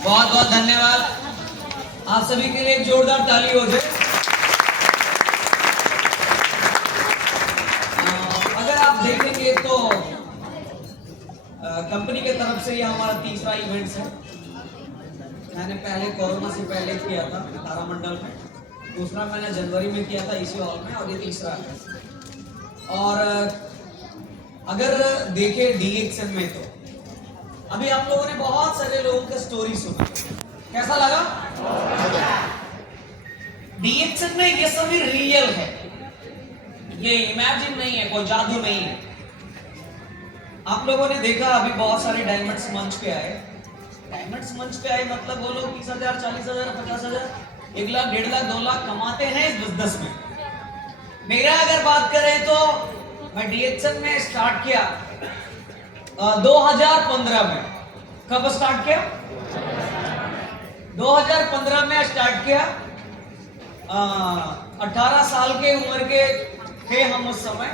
बहुत बहुत धन्यवाद। आप सभी के लिए एक जोरदार ताली हो जाए। अगर आप देखेंगे तो कंपनी के तरफ से ये हमारा तीसरा इवेंट्स है। मैंने पहले कोरोना से पहले किया था तारामंडल में, दूसरा मैंने जनवरी में किया था इसी हॉल में, और ये तीसरा है। और अगर देखे डीएक्सएन में तो अभी आप लोगों ने बहुत सारे लोगों का स्टोरी सुना, कैसा लगा? डीएक्सएन में ये सभी रियल है, ये इमेजिन नहीं है, कोई जादू नहीं है। आप लोगों ने देखा अभी बहुत सारे डायमंड्स मंच पे आए। डायमंड्स मंच पे आए मतलब वो लोग 30,000, 40,000, 50,000, 1 लाख, 1.5 लाख, 2 लाख कमाते हैं इस बिजनेस में। मेरा अगर बात करें तो मैं डीएक्सएन में स्टार्ट किया 2015 में। कब स्टार्ट किया? 2015 में स्टार्ट किया। 18 साल के उम्र के थे हम उस समय।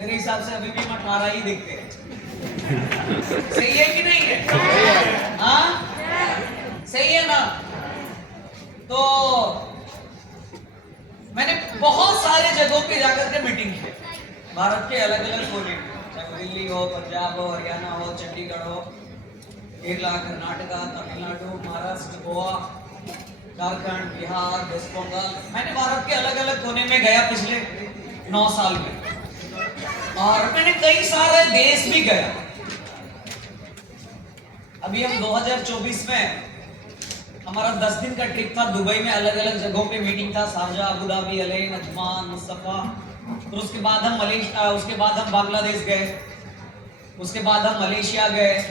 मेरे हिसाब से अभी भी हम 18 ही दिखते हैं। सही है कि नहीं है? हाँ, सही है ना? तो मैंने बहुत सारे जगहों पे जाकर के मीटिंग की, भारत के अलग अलग कोने में, चाहे दिल्ली हो, पंजाब हो, हरियाणा हो, चंडीगढ़ हो, केरला, कर्नाटका, तमिलनाडु, महाराष्ट्र, गोवा, झारखंड, बिहार, वेस्ट बंगाल। मैंने भारत के अलग अलग कोने में गया पिछले 9 साल में, और मैंने कई सारे देश भी गया। अभी हम 2024 में हमारा 10 दिन का ट्रिप था, दुबई में अलग अलग जगहों पे मीटिंग था, Sharjah, Abu Dhabi, Al Ain, Ajman, Mustafa. फिर उसके बाद हम बांग्लादेश गए, उसके बाद हम मलेशिया गए,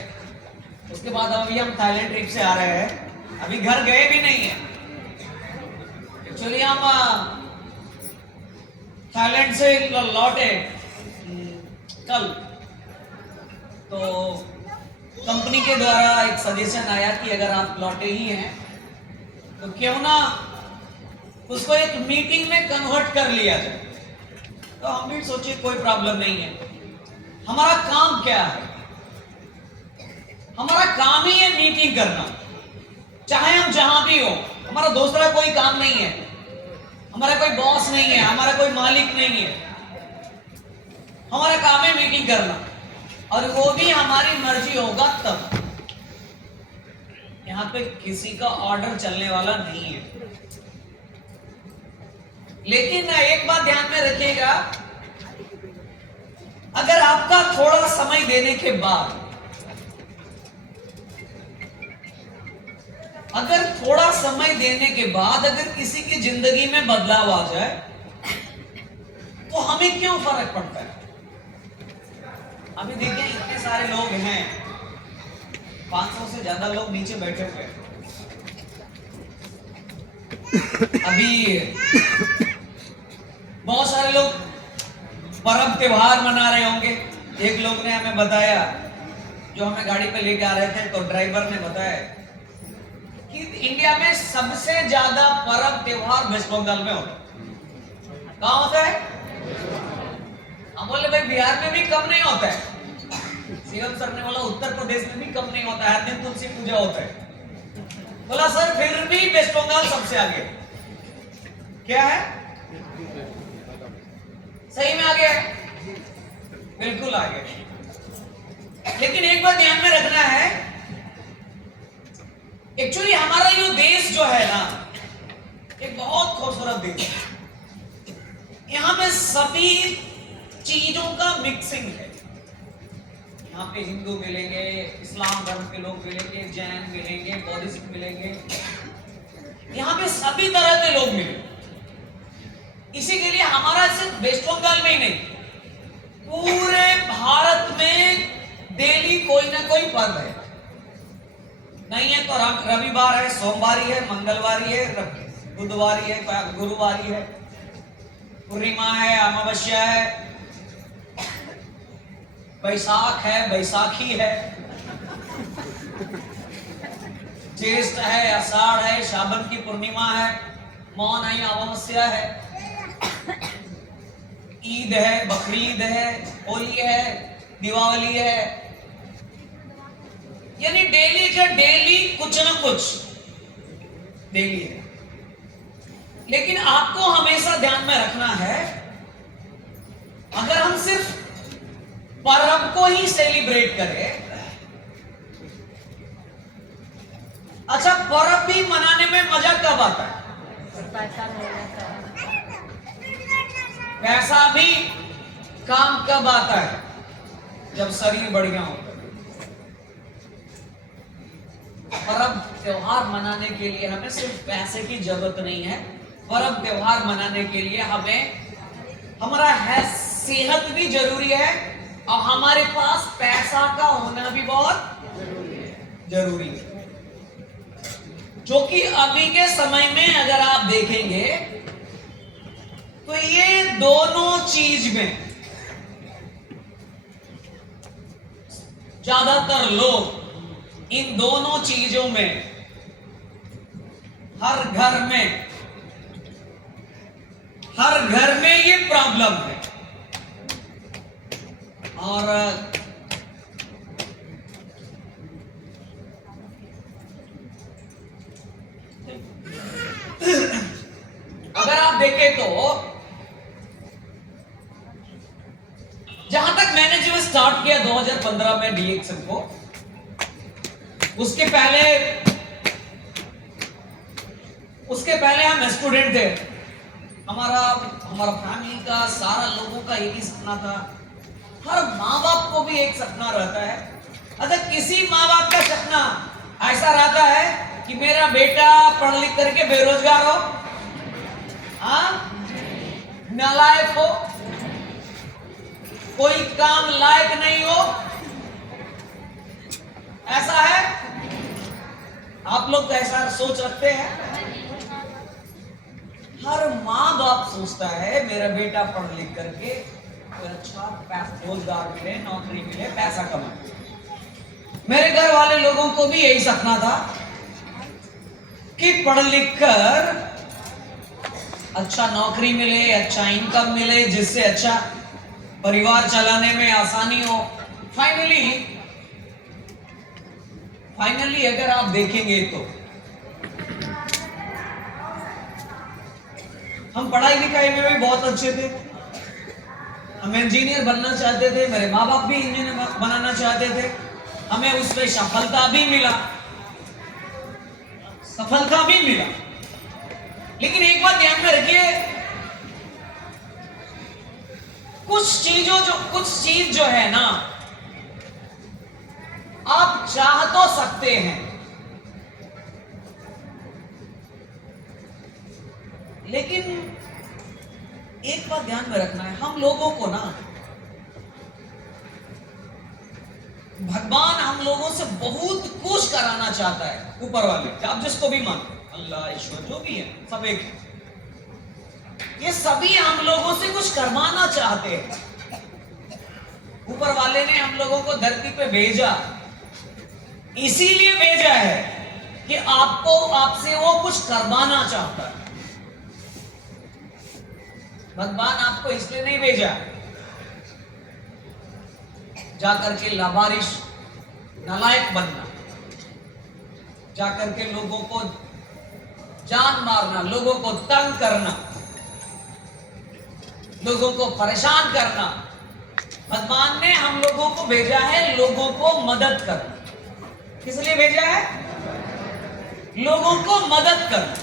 उसके बाद अभी हम थाईलैंड ट्रिप से आ रहे हैं। अभी घर गए भी नहीं है। एक्चुअली हम थाईलैंड से लौटे कल। तो कंपनी के द्वारा एक सजेशन आया कि अगर आप लौटे ही हैं तो क्यों ना उसको एक मीटिंग में कन्वर्ट कर लिया जाए। तो हम भी सोचे कोई प्रॉब्लम नहीं है। हमारा काम क्या है? हमारा काम ही है मीटिंग करना, चाहे हम जहां भी हो। हमारा दूसरा कोई काम नहीं है, हमारा कोई बॉस नहीं है, हमारा कोई मालिक नहीं है। हमारा काम है मीटिंग करना, और वो भी हमारी मर्जी होगा तब। यहां पे किसी का ऑर्डर चलने वाला नहीं है। लेकिन एक बात ध्यान में रखिएगा, अगर आपका थोड़ा समय देने के बाद, अगर किसी की जिंदगी में बदलाव आ जाए तो हमें क्यों फर्क पड़ता है? अभी देखिए इतने सारे लोग हैं, 500 से ज्यादा लोग नीचे बैठे हुए हैं। अभी बहुत सारे लोग पर्व त्योहार मना रहे होंगे। एक लोग ने हमें बताया, जो हमें गाड़ी पे लेके आ रहे थे, तो ड्राइवर ने बताया कि इंडिया में सबसे ज्यादा पर्व त्योहार वेस्ट बंगाल में होता है। कहां होता है? हम बोले भाई बिहार में भी कम नहीं होता है। सीएम सर ने बोला उत्तर प्रदेश में भी कम नहीं होता है, हर दिन तुलसी पूजा होता है। बोला सर फिर भी वेस्ट बंगाल सबसे आगे। क्या है? सही में आगे है? बिल्कुल आगे। लेकिन एक बात ध्यान में रखना है, एक्चुअली हमारा ये देश जो है ना, एक बहुत खूबसूरत देश है। यहाँ पे सभी चीजों का मिक्सिंग है। यहाँ पे हिंदू मिलेंगे, इस्लाम धर्म के लोग मिलेंगे, जैन मिलेंगे, बौद्धिस्ट मिलेंगे, यहाँ पे सभी तरह के लोग मिलेंगे। इसी के लिए हमारा सिर्फ वेस्ट बंगाल में ही नहीं, पूरे भारत में डेली कोई ना कोई पर्व है। नहीं है तो रविवार है, सोमवारी है, मंगलवारी है, बुधवारी है, गुरुवारी है, पूर्णिमा है, अमावस्या है, बैसाख है, बैसाखी है, ज्येष्ठ है, आषाढ़ है, श्रावण की पूर्णिमा है, मौन आई अमावस्या है, ईद है, बकरीद है, होली है, दिवाली है। यानी डेली के डेली कुछ ना कुछ डेली है। लेकिन आपको हमेशा ध्यान में रखना है, अगर हम सिर्फ पर्व को ही सेलिब्रेट करें, अच्छा पर्व भी मनाने में मजा कब आता है? पैसा भी काम कब आता है? जब शरीर बढ़िया होता है। पर्व त्योहार मनाने के लिए हमें सिर्फ पैसे की जरूरत नहीं है। पर्व त्योहार मनाने के लिए हमें हमारा सेहत भी जरूरी है और हमारे पास पैसा का होना भी बहुत जरूरी है। जो कि अभी के समय में अगर आप देखेंगे तो ये दोनों चीज में ज्यादातर लोग इन दोनों चीजों में हर घर में ये प्रॉब्लम है। और अगर आप देखें तो जहां तक मैंने जो स्टार्ट किया 2015 में डीएक्सन को, उसके पहले हम स्टूडेंट थे। हमारा फैमिली का सारा लोगों का एक ही सपना था। हर माँ बाप को भी एक सपना रहता है। अच्छा, किसी माँ बाप का सपना ऐसा रहता है कि मेरा बेटा पढ़ लिख करके बेरोजगार हो, नालायक हो, कोई काम लायक नहीं हो। ऐसा है? आप लोग ऐसा सोच रखते हैं? हर माँ बाप सोचता है मेरा बेटा पढ़ लिख करके कोई अच्छा रोजगार मिले, नौकरी मिले, पैसा कमाए। मेरे घर वाले लोगों को भी यही सपना था कि पढ़ लिख कर अच्छा नौकरी मिले, अच्छा इनकम मिले, जिससे अच्छा परिवार चलाने में आसानी हो। फाइनली अगर आप देखेंगे तो हम पढ़ाई लिखाई में भी बहुत अच्छे थे। हम इंजीनियर बनना चाहते थे, मेरे माँ बाप भी इंजीनियर बनाना चाहते थे। हमें उसमें सफलता भी मिला। लेकिन एक बात ध्यान में रखिए, कुछ चीज जो है ना, आप चाह तो सकते हैं, लेकिन एक बात ध्यान में रखना है, हम लोगों को ना भगवान हम लोगों से बहुत कुछ कराना चाहता है। ऊपर वाले, आप जिसको भी मानते, अल्लाह, ईश्वर, जो भी है, सब एक है। ये सभी हम लोगों से कुछ करवाना चाहते हैं। ऊपर वाले ने हम लोगों को धरती पे भेजा, इसीलिए भेजा है कि आपसे वो कुछ करवाना चाहता है। भगवान आपको इसलिए नहीं भेजा जाकर के लावारिश नालायक बनना, जाकर के लोगों को जान मारना, लोगों को तंग करना, लोगों को परेशान करना। भगवान ने हम लोगों को भेजा है लोगों को मदद करना। किस लिए भेजा है? लोगों को मदद करना।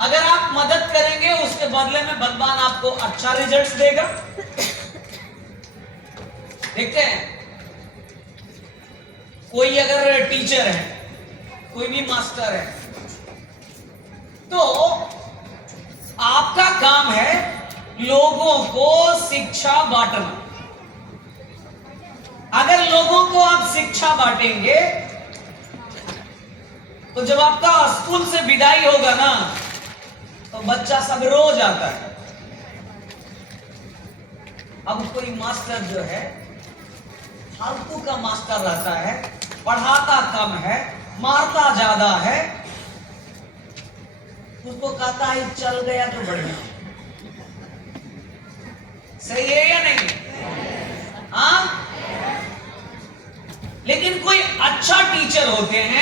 अगर आप मदद करेंगे, उसके बदले में भगवान आपको अच्छा रिजल्ट देगा। देखते हैं, कोई अगर टीचर है, कोई भी मास्टर है, तो आपका काम है लोगों को शिक्षा बांटना। अगर लोगों को आप शिक्षा बांटेंगे, तो जब आपका स्कूल से विदाई होगा ना, तो बच्चा सब रोज आता है। अब कोई मास्टर जो है फालतू का मास्टर रहता है, पढ़ाता कम है, मारता ज्यादा है, उसको कहता है चल गया तो बढ़िया। सही है या नहीं? हाँ, लेकिन कोई अच्छा टीचर होते हैं